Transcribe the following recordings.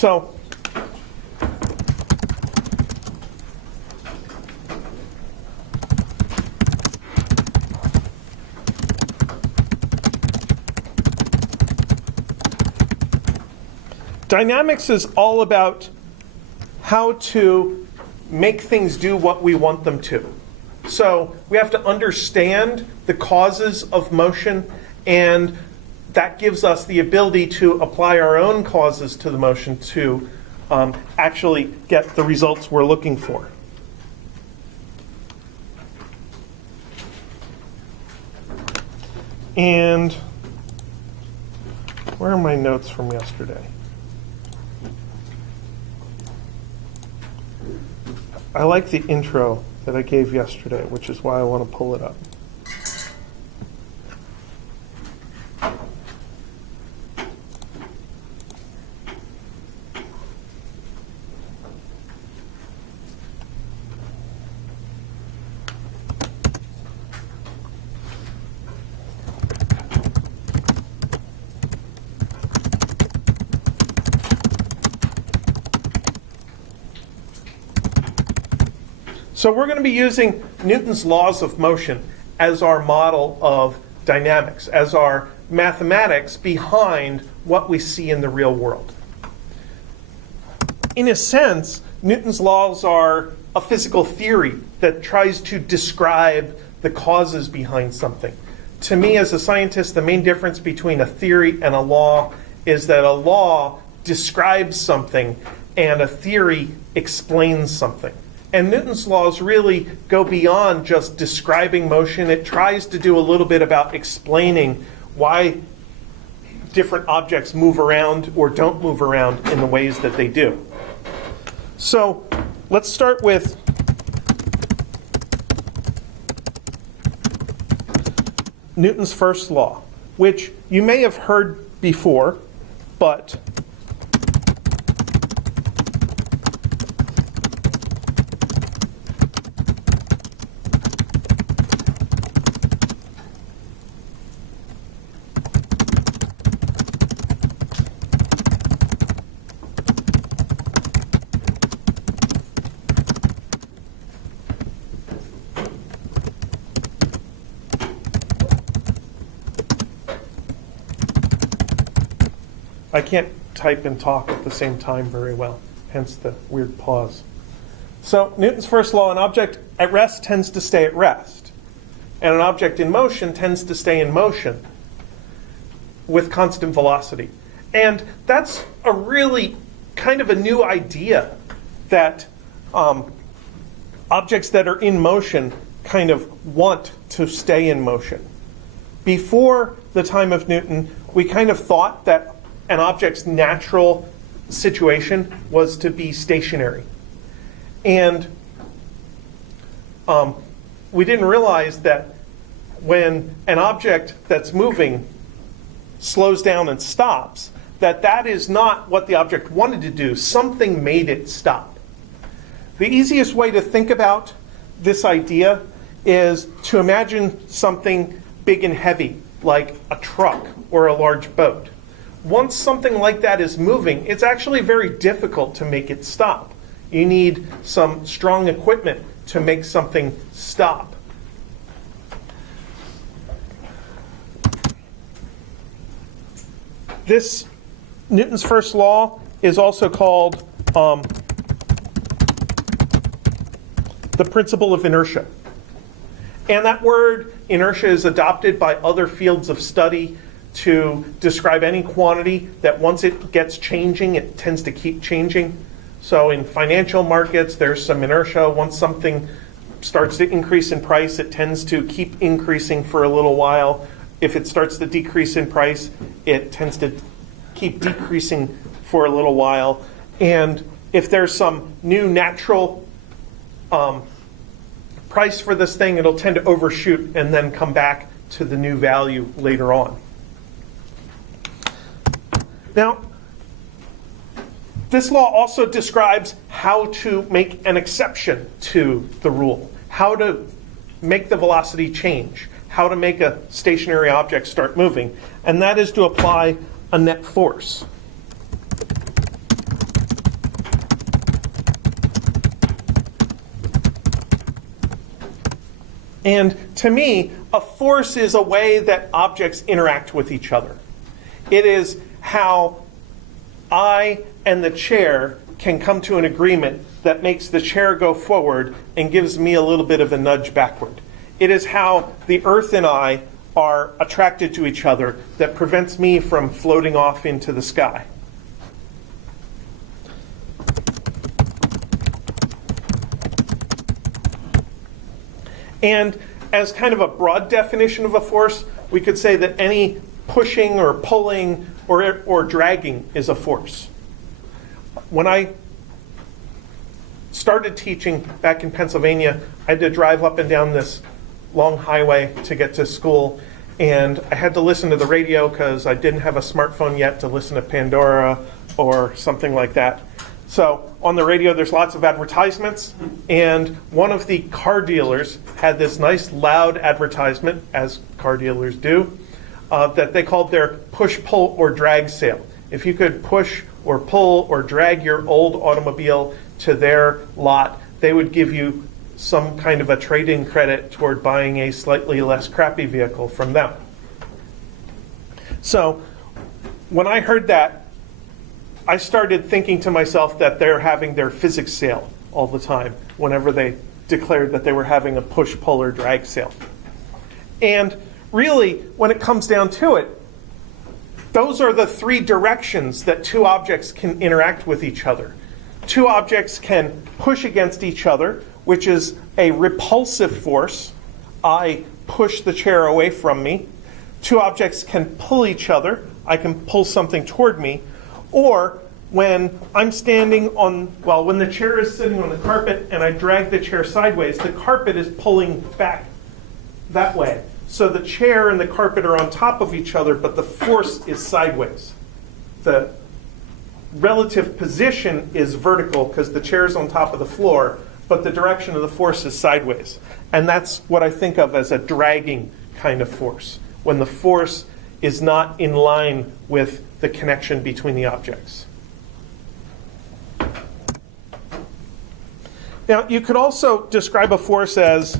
So dynamics is all about how to make things do what we want them to. So we have to understand the causes of motion, and that gives us the ability to apply our own causes to the motion to actually get the results we're looking for. And where are my notes from yesterday? I like the intro that I gave yesterday, which is why I want to pull it up. So we're going to be using Newton's laws of motion as our model of dynamics, as our mathematics behind what we see in the real world. In a sense, Newton's laws are a physical theory that tries to describe the causes behind something. To me, as a scientist, the main difference between a theory and a law is that a law describes something and a theory explains something. And Newton's laws really go beyond just describing motion. It tries to do a little bit about explaining why different objects move around or don't move around in the ways that they do. So let's start with Newton's first law, which you may have heard before, but I can't type and talk at the same time very well, hence the weird pause. So Newton's first law, an object at rest tends to stay at rest, and an object in motion tends to stay in motion with constant velocity. And that's a really kind of a new idea, that objects that are in motion kind of want to stay in motion. Before the time of Newton, we kind of thought that an object's natural situation was to be stationary. And we didn't realize that when an object that's moving slows down and stops, that is not what the object wanted to do. Something made it stop. The easiest way to think about this idea is to imagine something big and heavy, like a truck or a large boat. Once something like that is moving, it's actually very difficult to make it stop. You need some strong equipment to make something stop. This Newton's first law is also called the principle of inertia. And that word inertia is adopted by other fields of study to describe any quantity that once it gets changing, it tends to keep changing. So in financial markets, there's some inertia. Once something starts to increase in price, it tends to keep increasing for a little while. If it starts to decrease in price, it tends to keep decreasing for a little while. And if there's some new natural price for this thing, it'll tend to overshoot and then come back to the new value later on. Now, this law also describes how to make an exception to the rule, how to make the velocity change, how to make a stationary object start moving, and that is to apply a net force. And to me, a force is a way that objects interact with each other. It is how I and the chair can come to an agreement that makes the chair go forward and gives me a little bit of a nudge backward. It is how the earth and I are attracted to each other that prevents me from floating off into the sky. And as kind of a broad definition of a force, we could say that any pushing or pulling or dragging is a force. When I started teaching back in Pennsylvania, I had to drive up and down this long highway to get to school, and I had to listen to the radio because I didn't have a smartphone yet to listen to Pandora or something like that. So on the radio, there's lots of advertisements, and one of the car dealers had this nice loud advertisement, as car dealers do, that they called their push, pull, or drag sale. If you could push or pull or drag your old automobile to their lot, they would give you some kind of a trade-in credit toward buying a slightly less crappy vehicle from them. So when I heard that, I started thinking to myself that they're having their physics sale all the time whenever they declared that they were having a push, pull, or drag sale. And really, when it comes down to it, those are the three directions that two objects can interact with each other. Two objects can push against each other, which is a repulsive force. I push the chair away from me. Two objects can pull each other. I can pull something toward me. Or when I'm standing on, well, when the chair is sitting on the carpet and I drag the chair sideways, the carpet is pulling back that way. So the chair and the carpet are on top of each other, but the force is sideways. The relative position is vertical because the chair is on top of the floor, but the direction of the force is sideways. And that's what I think of as a dragging kind of force, when the force is not in line with the connection between the objects. Now, you could also describe a force as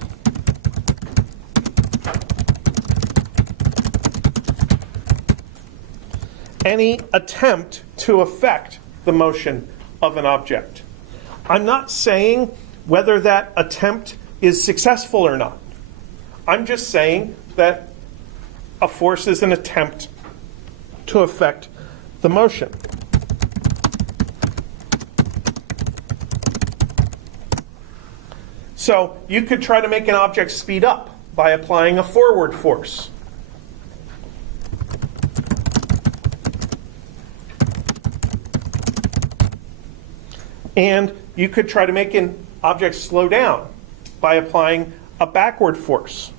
any attempt to affect the motion of an object. I'm not saying whether that attempt is successful or not. I'm just saying that a force is an attempt to affect the motion. So you could try to make an object speed up by applying a forward force. And you could try to make an object slow down by applying a backward force.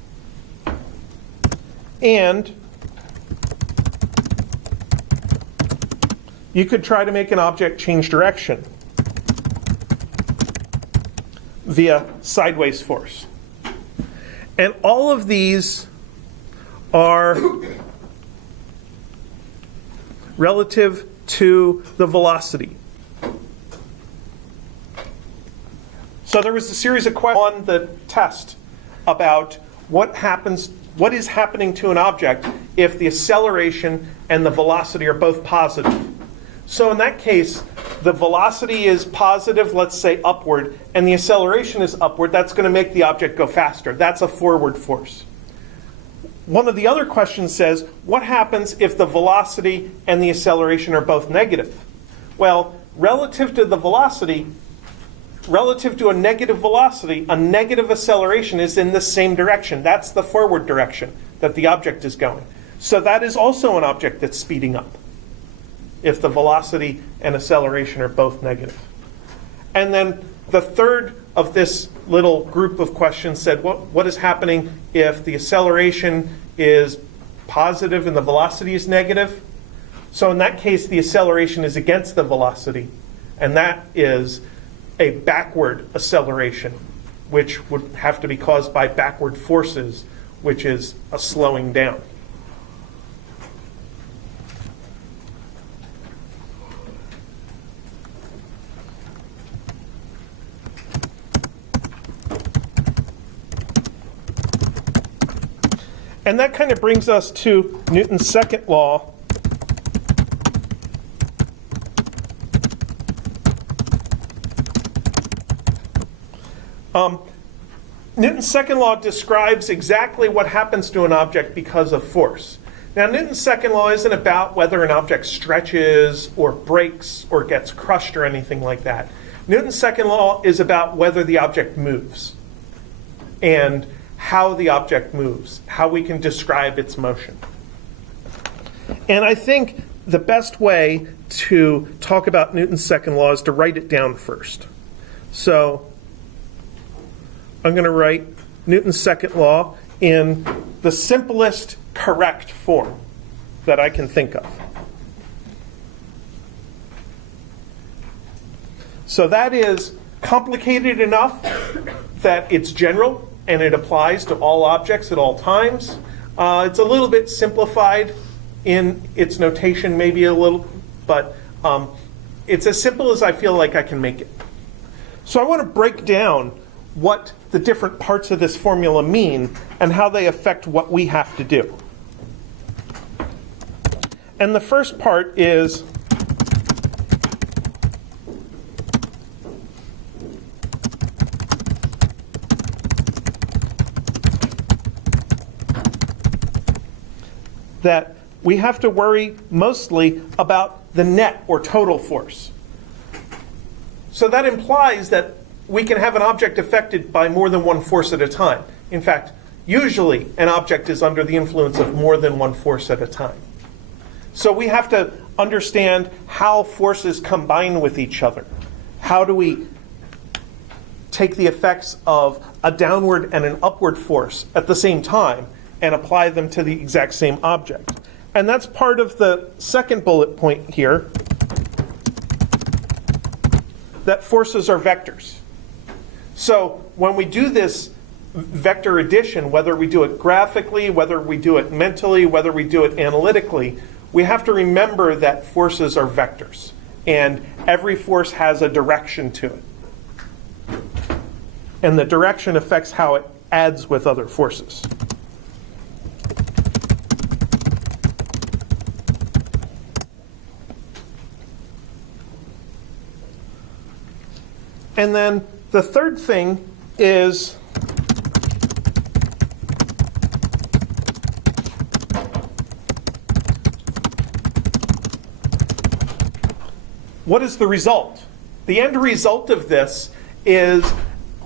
And you could try to make an object change direction via sideways force. And all of these are relative to the velocity. So there was a series of questions on the test about what is happening to an object if the acceleration and the velocity are both positive. So in that case, the velocity is positive, let's say upward, and the acceleration is upward. That's going to make the object go faster. That's a forward force. One of the other questions says, what happens if the velocity and the acceleration are both negative? Well, relative to the velocity, relative to a negative velocity, a negative acceleration is in the same direction. That's the forward direction that the object is going. So that is also an object that's speeding up, if the velocity and acceleration are both negative. And then the third of this little group of questions said, what is happening if the acceleration is positive and the velocity is negative? So in that case, the acceleration is against the velocity, and that is a backward acceleration, which would have to be caused by backward forces, which is a slowing down. And that kind of brings us to Newton's second law. Newton's second law describes exactly what happens to an object because of force. Now, Newton's second law isn't about whether an object stretches or breaks or gets crushed or anything like that. Newton's second law is about whether the object moves and how the object moves, how we can describe its motion. And I think the best way to talk about Newton's second law is to write it down first. So I'm going to write Newton's second law in the simplest correct form that I can think of. So that is complicated enough that it's general and it applies to all objects at all times. It's a little bit simplified in its notation, maybe a little, but it's as simple as I feel like I can make it. So I want to break down what the different parts of this formula mean and how they affect what we have to do. And the first part is that we have to worry mostly about the net or total force. So that implies that we can have an object affected by more than one force at a time. In fact, usually an object is under the influence of more than one force at a time. So we have to understand how forces combine with each other. How do we take the effects of a downward and an upward force at the same time and apply them to the exact same object? And that's part of the second bullet point here, that forces are vectors. So when we do this vector addition, whether we do it graphically, whether we do it mentally, whether we do it analytically, we have to remember that forces are vectors. And every force has a direction to it. And the direction affects how it adds with other forces. And then the third thing is what is the result? The end result of this is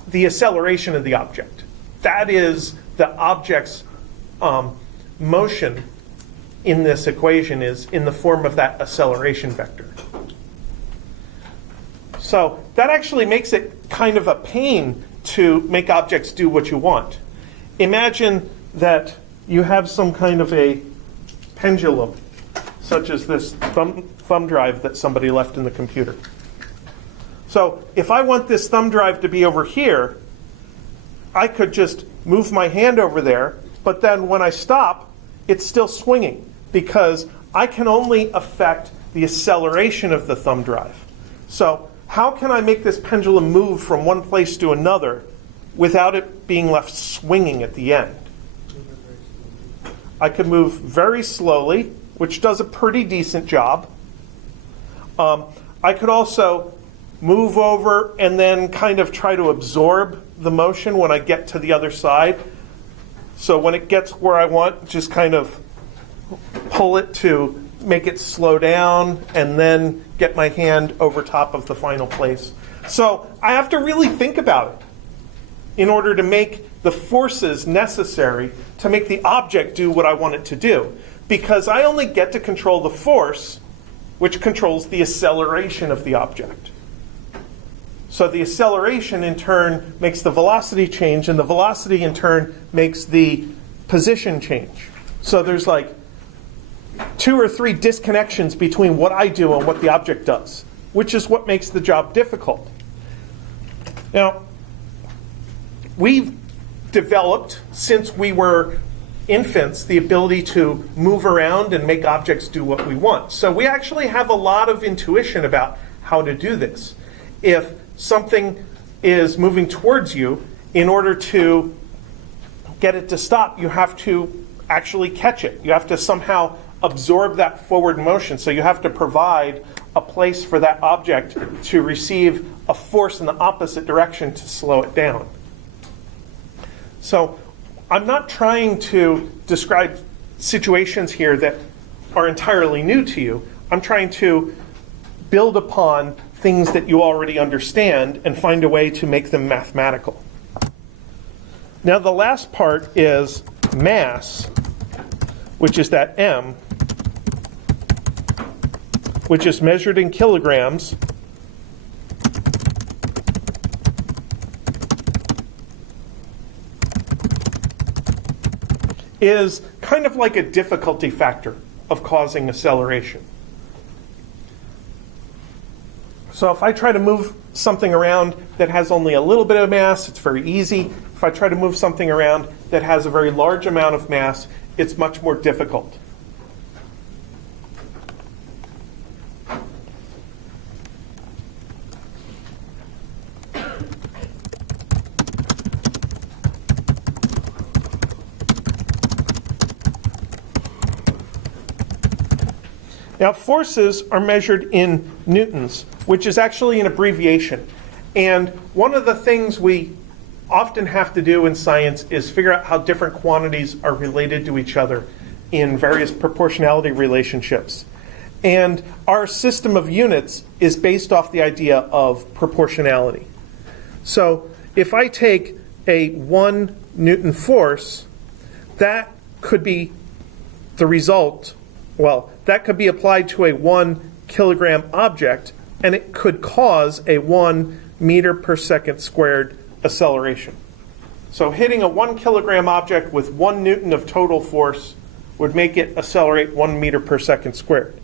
the acceleration of the object. That is the object's motion in this equation is in the form of that acceleration vector. So that actually makes it kind of a pain to make objects do what you want. Imagine that you have some kind of a pendulum, such as this thumb drive that somebody left in the computer. So if I want this thumb drive to be over here, I could just move my hand over there, but then when I stop, it's still swinging because I can only affect the acceleration of the thumb drive. So how can I make this pendulum move from one place to another without it being left swinging at the end? I could move very slowly, which does a pretty decent job. I could also move over and then kind of try to absorb the motion when I get to the other side. So when it gets where I want, just kind of pull it to make it slow down and then get my hand over top of the final place. So I have to really think about it in order to make the forces necessary to make the object do what I want it to do. Because I only get to control the force, which controls the acceleration of the object. So the acceleration in turn makes the velocity change, and the velocity in turn makes the position change. So there's like 2 or 3 disconnections between what I do and what the object does, which is what makes the job difficult. Now, we've developed, since we were infants, the ability to move around and make objects do what we want. So we actually have a lot of intuition about how to do this. If something is moving towards you, in order to get it to stop, you have to actually catch it. You have to somehow absorb that forward motion. So you have to provide a place for that object to receive a force in the opposite direction to slow it down. So I'm not trying to describe situations here that are entirely new to you. I'm trying to build upon things that you already understand and find a way to make them mathematical. Now the last part is mass, which is that m, which is measured in kilograms, is kind of like a difficulty factor of causing acceleration. So if I try to move something around that has only a little bit of mass, it's very easy. If I try to move something around that has a very large amount of mass, it's much more difficult. Now, forces are measured in newtons, which is actually an abbreviation. And one of the things we often have to do in science is figure out how different quantities are related to each other in various proportionality relationships. And our system of units is based off the idea of proportionality. So if I take a 1 Newton force, that could be the result, well, that could be applied to a 1 kilogram object, and it could cause a 1 meter per second squared acceleration. So hitting a 1 kilogram object with 1 Newton of total force would make it accelerate 1 meter per second squared.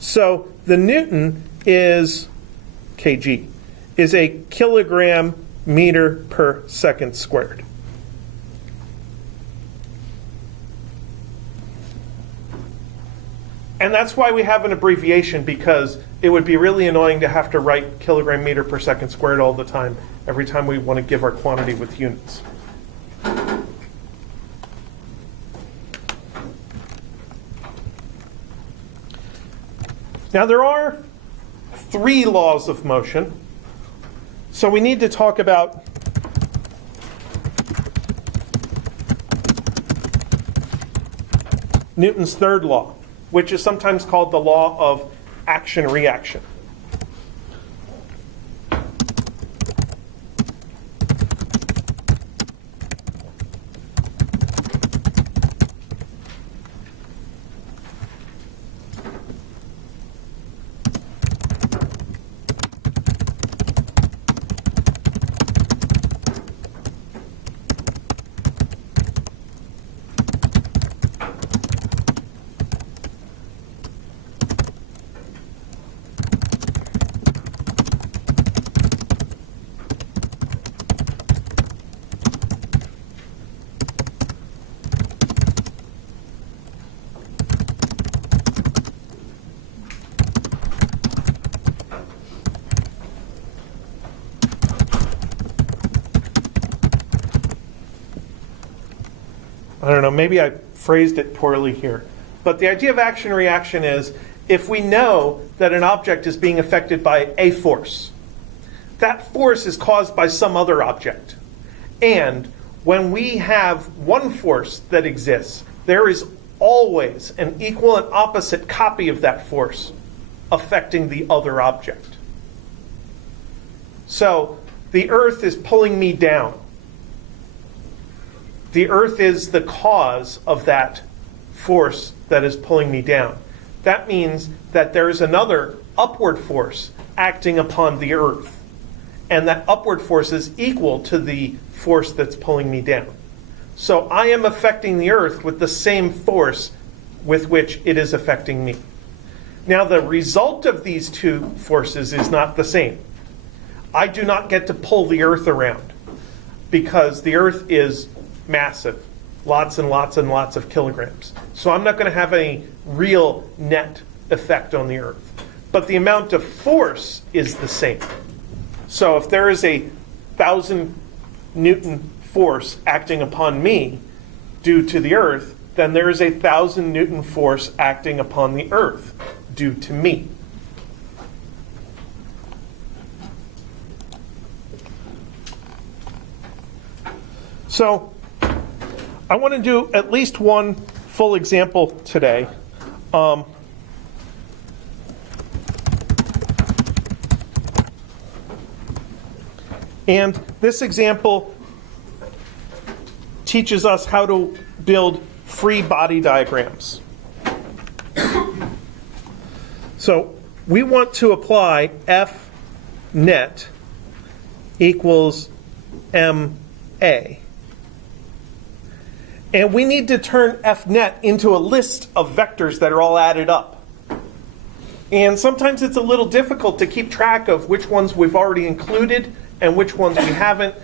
So the Newton is, kg, is a kilogram meter per second squared. And that's why we have an abbreviation, because it would be really annoying to have to write kilogram meter per second squared all the time, every time we want to give our quantity with units. Now there are 3 laws of motion, so we need to talk about Newton's third law, which is sometimes called the law of action-reaction. I don't know, maybe I phrased it poorly here. But the idea of action-reaction is, if we know that an object is being affected by a force, that force is caused by some other object. And when we have one force that exists, there is always an equal and opposite copy of that force affecting the other object. So the Earth is pulling me down. The Earth is the cause of that force that is pulling me down. That means that there is another upward force acting upon the Earth, and that upward force is equal to the force that's pulling me down. So I am affecting the Earth with the same force with which it is affecting me. Now the result of these two forces is not the same. I do not get to pull the Earth around because the Earth is massive, lots and lots and lots of kilograms. So I'm not going to have any real net effect on the Earth. But the amount of force is the same. So if there is a 1,000 Newton force acting upon me due to the Earth, then there is a 1,000 Newton force acting upon the Earth due to me. So I want to do at least one full example today. And this example teaches us how to build free body diagrams. So we want to apply F net equals MA. And we need to turn F net into a list of vectors that are all added up. And sometimes it's a little difficult to keep track of which ones we've already included and which ones we haven't.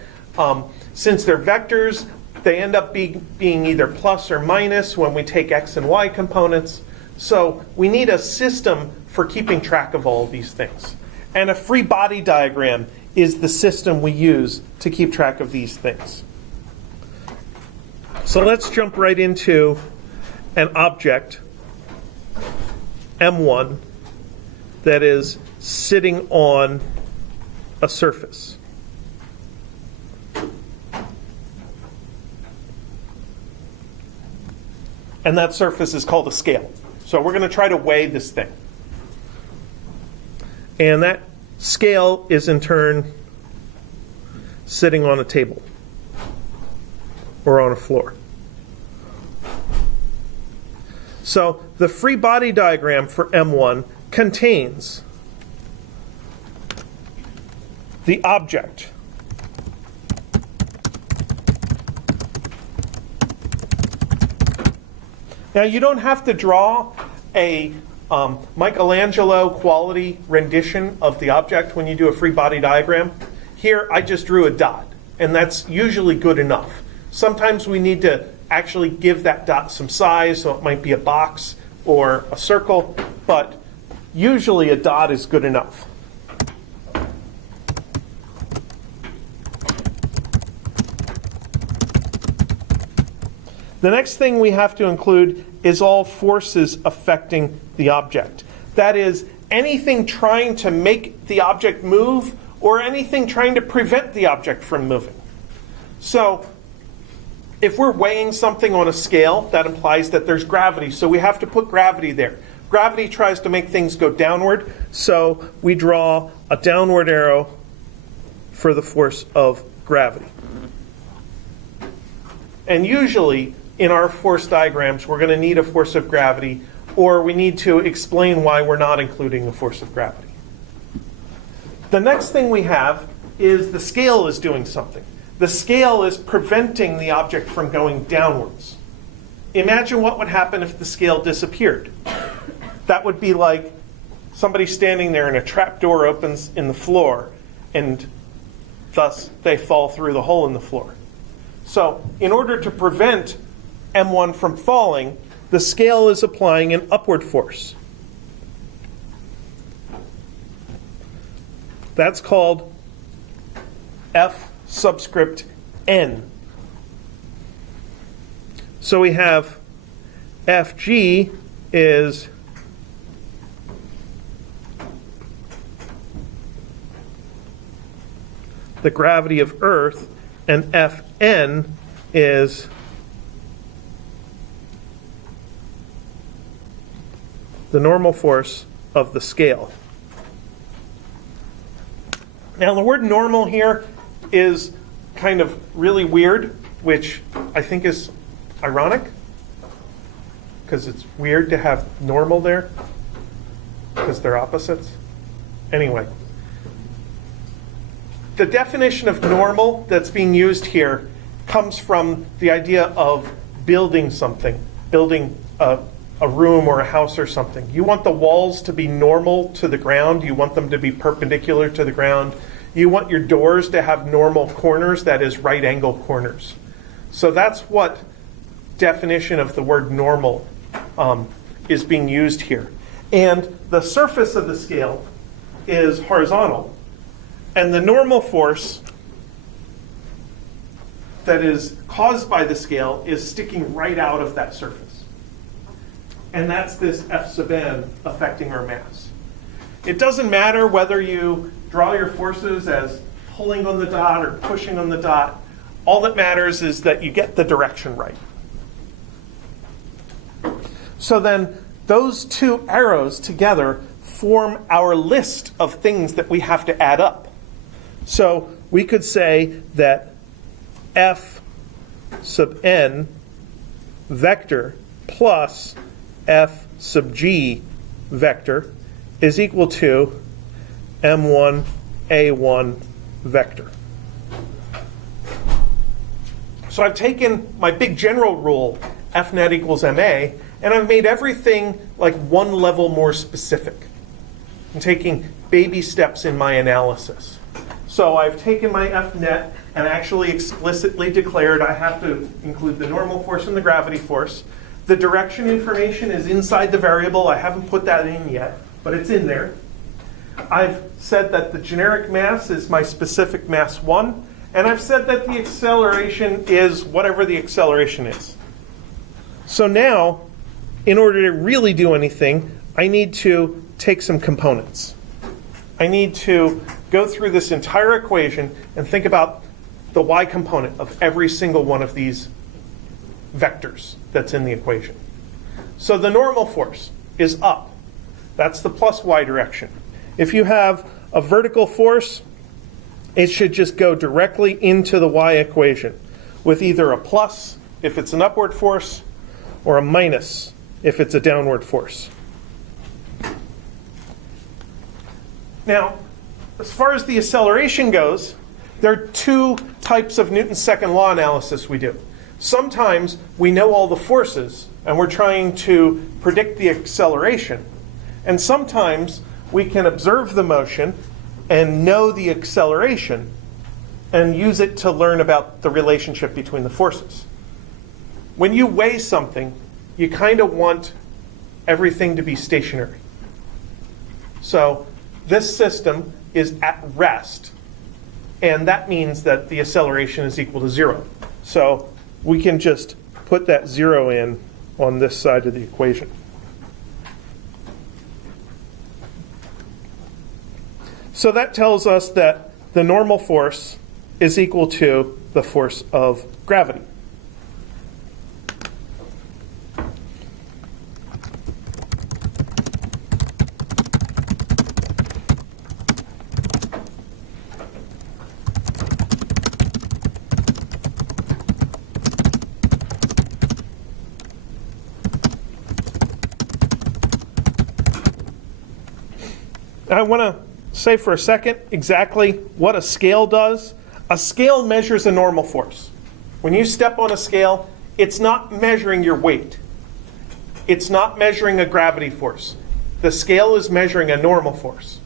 Since they're vectors, they end up being either plus or minus when we take x and y components. So we need a system for keeping track of all of these things. And a free body diagram is the system we use to keep track of these things. So let's jump right into an object, M1, that is sitting on a surface. And that surface is called a scale. So we're going to try to weigh this thing. And that scale is in turn sitting on a table or on a floor. So the free body diagram for M1 contains the object, now you don't have to draw a Michelangelo quality rendition of the object when you do a free body diagram. Here I just drew a dot, and that's usually good enough. Sometimes we need to actually give that dot some size, so it might be a box or a circle, but usually a dot is good enough. The next thing we have to include is all forces affecting the object. That is, anything trying to make the object move or anything trying to prevent the object from moving. So if we're weighing something on a scale, that implies that there's gravity, so we have to put gravity there. Gravity tries to make things go downward, so we draw a downward arrow for the force of gravity. And usually, in our force diagrams, we're going to need a force of gravity, or we need to explain why we're not including a force of gravity. The next thing we have is the scale is doing something. The scale is preventing the object from going downwards. Imagine what would happen if the scale disappeared. That would be like somebody standing there and a trap door opens in the floor, and thus they fall through the hole in the floor. So in order to prevent M1 from falling, the scale is applying an upward force. That's called F subscript N. So we have Fg is the gravity of Earth, and Fn is the normal force of the scale. Now the word normal here is kind of really weird, which I think is ironic, because it's weird to have normal there, because they're opposites. Anyway, the definition of normal that's being used here comes from the idea of building something, building a room or a house or something. You want the walls to be normal to the ground. You want them to be perpendicular to the ground. You want your doors to have normal corners, that is, right angle corners. So that's what definition of the word normal is being used here. And the surface of the scale is horizontal. And the normal force that is caused by the scale is sticking right out of that surface. And that's this F sub n affecting our mass. It doesn't matter whether you draw your forces as pulling on the dot or pushing on the dot. All that matters is that you get the direction right. So then those two arrows together form our list of things that we have to add up. So we could say that F sub n vector plus F sub g vector is equal to m1 a1 vector. So I've taken my big general rule, F net equals ma, and I've made everything like one level more specific. I'm taking baby steps in my analysis. So I've taken my F net and actually explicitly declared I have to include the normal force and the gravity force. The direction information is inside the variable. I haven't put that in yet, but it's in there. I've said that the generic mass is my specific mass 1, and I've said that the acceleration is whatever the acceleration is. So now, in order to really do anything, I need to take some components. I need to go through this entire equation and think about the y component of every single one of these vectors that's in the equation. So the normal force is up. That's the plus y direction. If you have a vertical force, it should just go directly into the y equation with either a plus if it's an upward force or a minus if it's a downward force. Now, as far as the acceleration goes, there are two types of Newton's second law analysis we do. Sometimes we know all the forces and we're trying to predict the acceleration. And sometimes we can observe the motion and know the acceleration and use it to learn about the relationship between the forces. When you weigh something, you kind of want everything to be stationary. So this system is at rest, and that means that the acceleration is equal to 0. So we can just put that 0 in on this side of the equation. So that tells us that the normal force is equal to the force of gravity. I want to say for a second exactly what a scale does. A scale measures a normal force. When you step on a scale, it's not measuring your weight. It's not measuring a gravity force. The scale is measuring a normal force.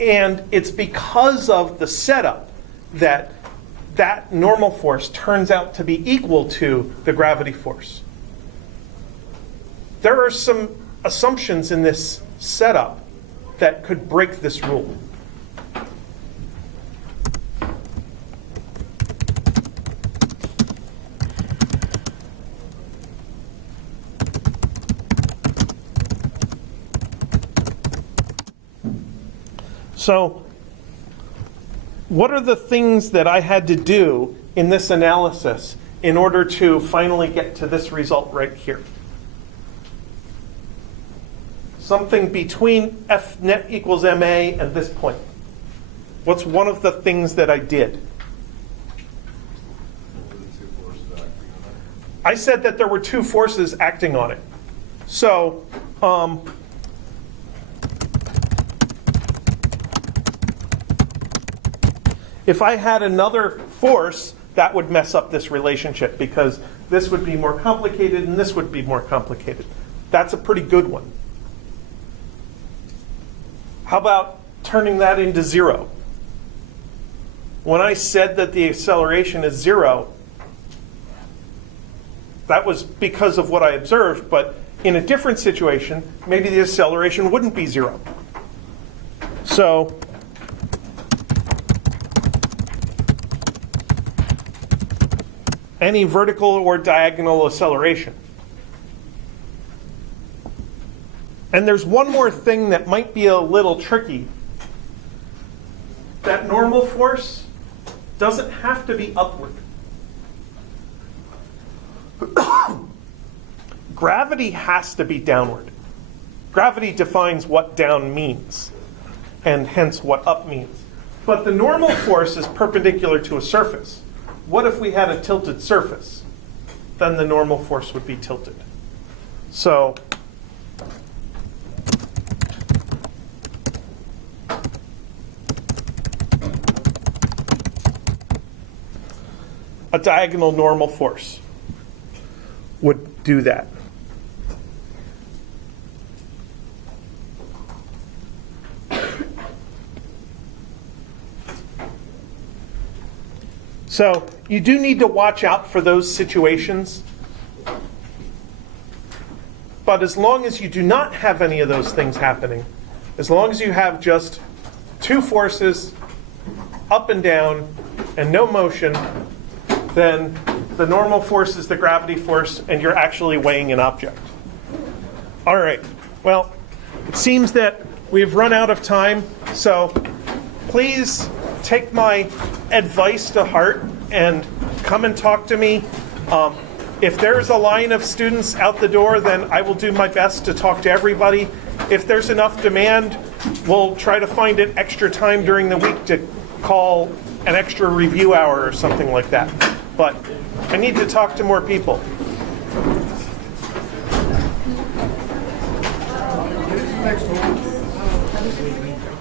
And it's because of the setup that that normal force turns out to be equal to the gravity force. There are some assumptions in this setup that could break this rule. So, what are the things that I had to do in this analysis in order to finally get to this result right here? Something between F net equals ma and this point. What's one of the things that I did? I said that there were two forces acting on it. So, if I had another force, that would mess up this relationship because this would be more complicated and this would be more complicated. That's a pretty good one. How about turning that into 0? When I said that the acceleration is 0, that was because of what I observed, but in a different situation, maybe the acceleration wouldn't be 0. So any vertical or diagonal acceleration. And there's one more thing that might be a little tricky. That normal force doesn't have to be upward. Gravity has to be downward. Gravity defines what down means, and hence what up means. But the normal force is perpendicular to a surface. What if we had a tilted surface? Then the normal force would be tilted. So a diagonal normal force would do that. So you do need to watch out for those situations. But as long as you do not have any of those things happening, as long as you have just two forces, up and down, and no motion, then the normal force is the gravity force, and you're actually weighing an object. All right, well, it seems that we've run out of time, so please take my advice to heart and come and talk to me. If there's a line of students out the door, then I will do my best to talk to everybody. If there's enough demand, we'll try to find an extra time during the week to call an extra review hour or something like that. But I need to talk to more people.